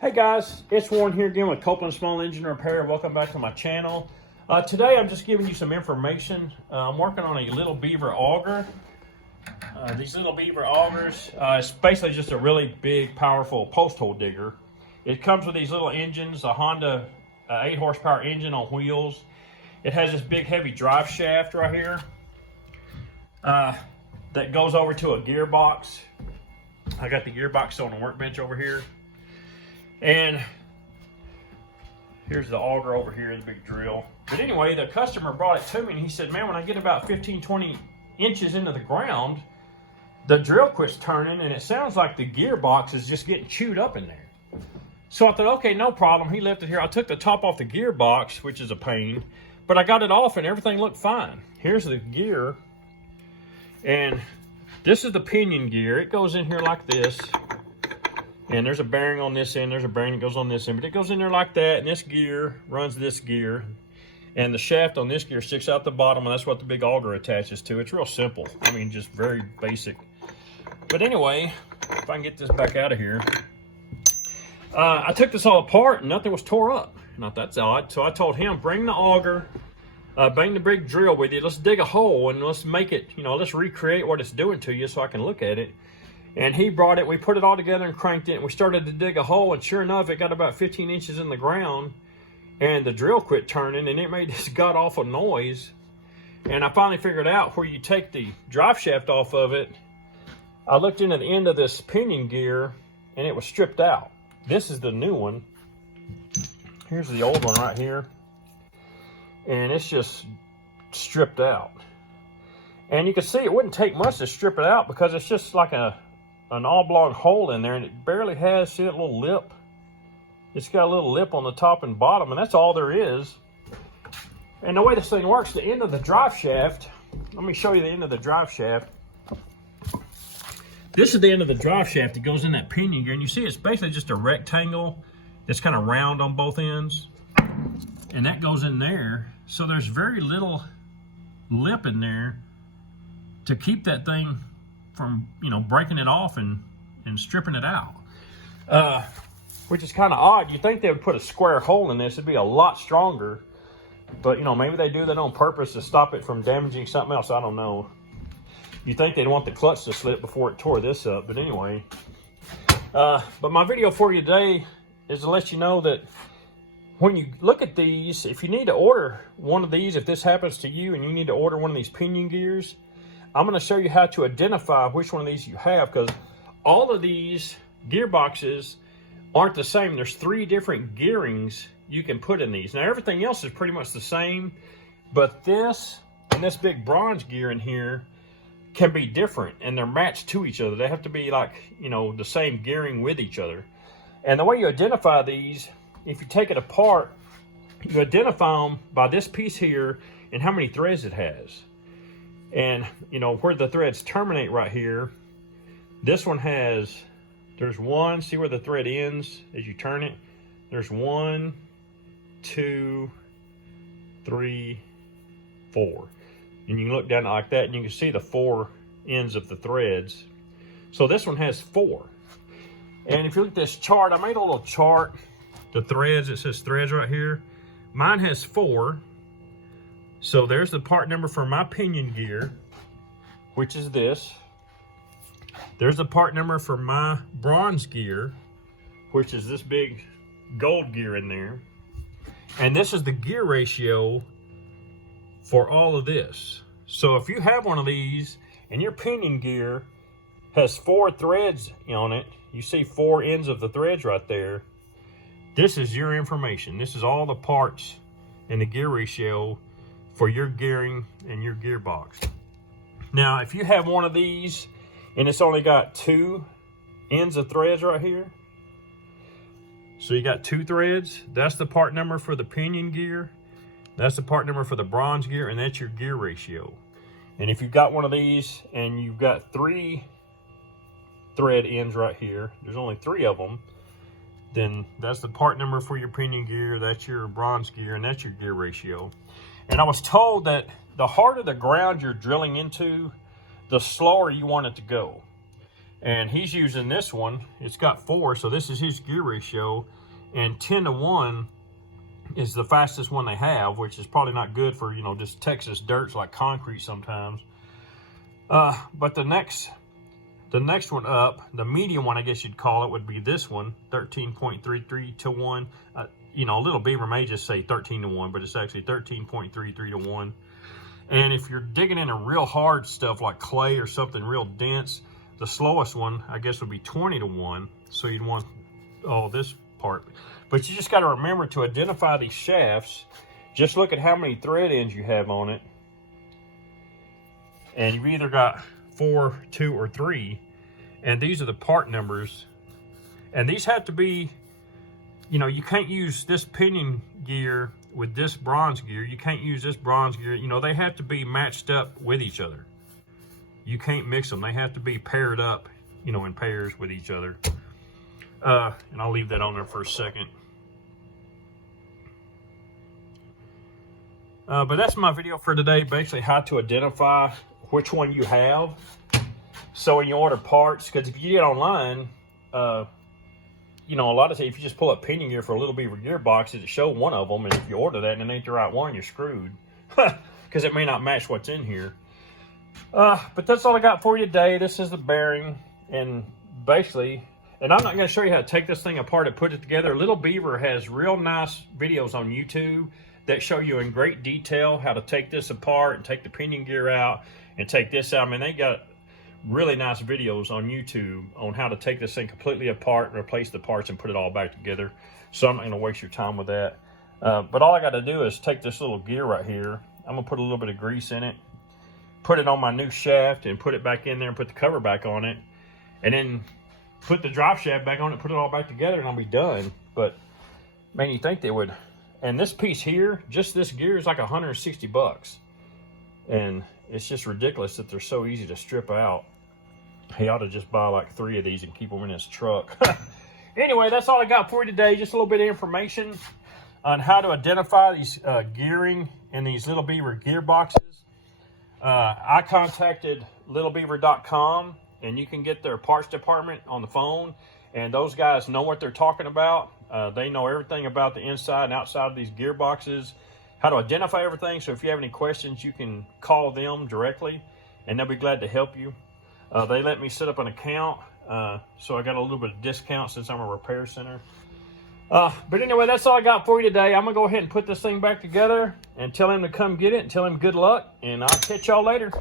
Hey guys, it's Warren here again with Copeland Small Engine Repair. Welcome back to my channel. Today I'm just giving you some information. I'm working on a little Beaver auger. These little Beaver augers, it's basically just a really big, powerful post hole digger. It comes with these little engines, a Honda 8 horsepower engine on wheels. It has this big heavy drive shaft right here that goes over to a gearbox. I got the gearbox on the workbench over here. And here's the auger over here, the big drill. But anyway, the customer brought it to me and he said, man, when I get about 15, 20 inches into the ground, the drill quits turning and it sounds like the gearbox is just getting chewed up in there. So I thought, okay, no problem. He left it here. I took the top off the gearbox, which is a pain, but I got it off and everything looked fine. Here's the gear. And this is the pinion gear. It goes in here like this. And there's a bearing on this end, there's a bearing that goes on this end, but it goes in there like that, and this gear runs this gear, and the shaft on this gear sticks out the bottom, and that's what the big auger attaches to. It's real simple. I mean, just very basic. But anyway, if I can get this back out of here, I took this all apart, and nothing was tore up. And I thought, that's odd. So I told him, bring the auger, bring the big drill with you, let's dig a hole, and let's make it, let's recreate what it's doing to you so I can look at it. And he brought it, we put it all together and cranked it, and we started to dig a hole, and sure enough, it got about 15 inches in the ground, and the drill quit turning, and it made this god-awful noise. And I finally figured out where you take the drive shaft off of it. I looked into the end of this pinion gear, and it was stripped out. This is the new one. Here's the old one right here. And it's just stripped out. And you can see it wouldn't take much to strip it out because it's just like an oblong hole in there, and it barely has, see that little lip? It's got a little lip on the top and bottom, and that's all there is. And the way this thing works, the end of the drive shaft, let me show you the end of the drive shaft. This is the end of the drive shaft that goes in that pinion gear, and you see it's basically just a rectangle that's kind of round on both ends. And that goes in there, so there's very little lip in there to keep that thing from, breaking it off and stripping it out. Which is kind of odd. You'd think they would put a square hole in this. It'd be a lot stronger. But, maybe they do that on purpose to stop it from damaging something else. I don't know. You'd think they'd want the clutch to slip before it tore this up. But anyway. But my video for you today is to let you know that when you look at these, if you need to order one of these, if this happens to you and you need to order one of these pinion gears, I'm going to show you how to identify which one of these you have, because all of these gearboxes aren't the same. There's 3 different gearings you can put in these. Now everything else is pretty much the same, but this and this big bronze gear in here can be different, and they're matched to each other. They have to be like, the same gearing with each other. And the way you identify these, if you take it apart, you identify them by this piece here and how many threads it has. And, where the threads terminate right here, this one there's one, see where the thread ends as you turn it? There's 1, 2, 3, 4. And you can look down like that and you can see the 4 ends of the threads. So this one has 4. And if you look at this chart, I made a little chart, the threads, it says threads right here. Mine has 4. So there's the part number for my pinion gear, which is this. There's the part number for my bronze gear, which is this big gold gear in there. And this is the gear ratio for all of this. So if you have one of these and your pinion gear has 4 threads on it, you see 4 ends of the threads right there, this is your information. This is all the parts and the gear ratio for your gearing and your gearbox. Now, if you have one of these and it's only got 2 ends of threads right here, so you got 2 threads, that's the part number for the pinion gear, that's the part number for the bronze gear, and that's your gear ratio. And if you've got one of these and you've got 3 thread ends right here, there's only 3 of them, then that's the part number for your pinion gear, that's your bronze gear, and that's your gear ratio. And I was told that the harder the ground you're drilling into, the slower you want it to go. And he's using this one. It's got 4, so this is his gear ratio. And 10-to-1 is the fastest one they have, which is probably not good for, you know, just Texas dirts like concrete sometimes. But the next one up, the medium one, I guess you'd call it, would be this one, 13.33 to 1. You know, a little Beaver may just say 13 to 1, but it's actually 13.33 to 1. And if you're digging into real hard stuff like clay or something real dense, the slowest one, I guess, would be 20 to 1. So you'd want all this part. But you just got to remember to identify these shafts. Just look at how many thread ends you have on it. And you've either got 4, 2, or 3. And these are the part numbers. And these have to be, you know, you can't use this pinion gear with this bronze gear. You can't use this bronze gear. You know, they have to be matched up with each other. You can't mix them. They have to be paired up, you know, in pairs with each other. And I'll leave that on there for a second. But that's my video for today, basically how to identify which one you have. So when you order parts, because if you get online, you know, a lot of times if you just pull up pinion gear for a Little Beaver gearbox, it'll show one of them, and if you order that and it ain't the right one, you're screwed. Because it may not match what's in here. But that's all I got for you today. This is the bearing, and basically, and I'm not going to show you how to take this thing apart and put it together. Little Beaver has real nice videos on YouTube that show you in great detail how to take this apart and take the pinion gear out and take this out. I mean, they got really nice videos on YouTube on how to take this thing completely apart and replace the parts and put it all back together. So I'm not going to waste your time with that. But all I got to do is take this little gear right here. I'm going to put a little bit of grease in it, put it on my new shaft, and put it back in there and put the cover back on it, and then put the drop shaft back on it, put it all back together, and I'll be done. But man, you think they would. And this piece here, just this gear, is like 160 bucks. And it's just ridiculous that they're so easy to strip out. He ought to just buy like 3 of these and keep them in his truck. Anyway, that's all I got for you today. Just a little bit of information on how to identify these gearing in these Little Beaver gearboxes. I contacted littlebeaver.com, and you can get their parts department on the phone, and those guys know what they're talking about. They know everything about the inside and outside of these gearboxes, how to identify everything. So if you have any questions, you can call them directly, and they'll be glad to help you. They let me set up an account, so I got a little bit of discount since I'm a repair center. But anyway, that's all I got for you today. I'm going to go ahead and put this thing back together and tell him to come get it and tell him good luck, and I'll catch y'all later.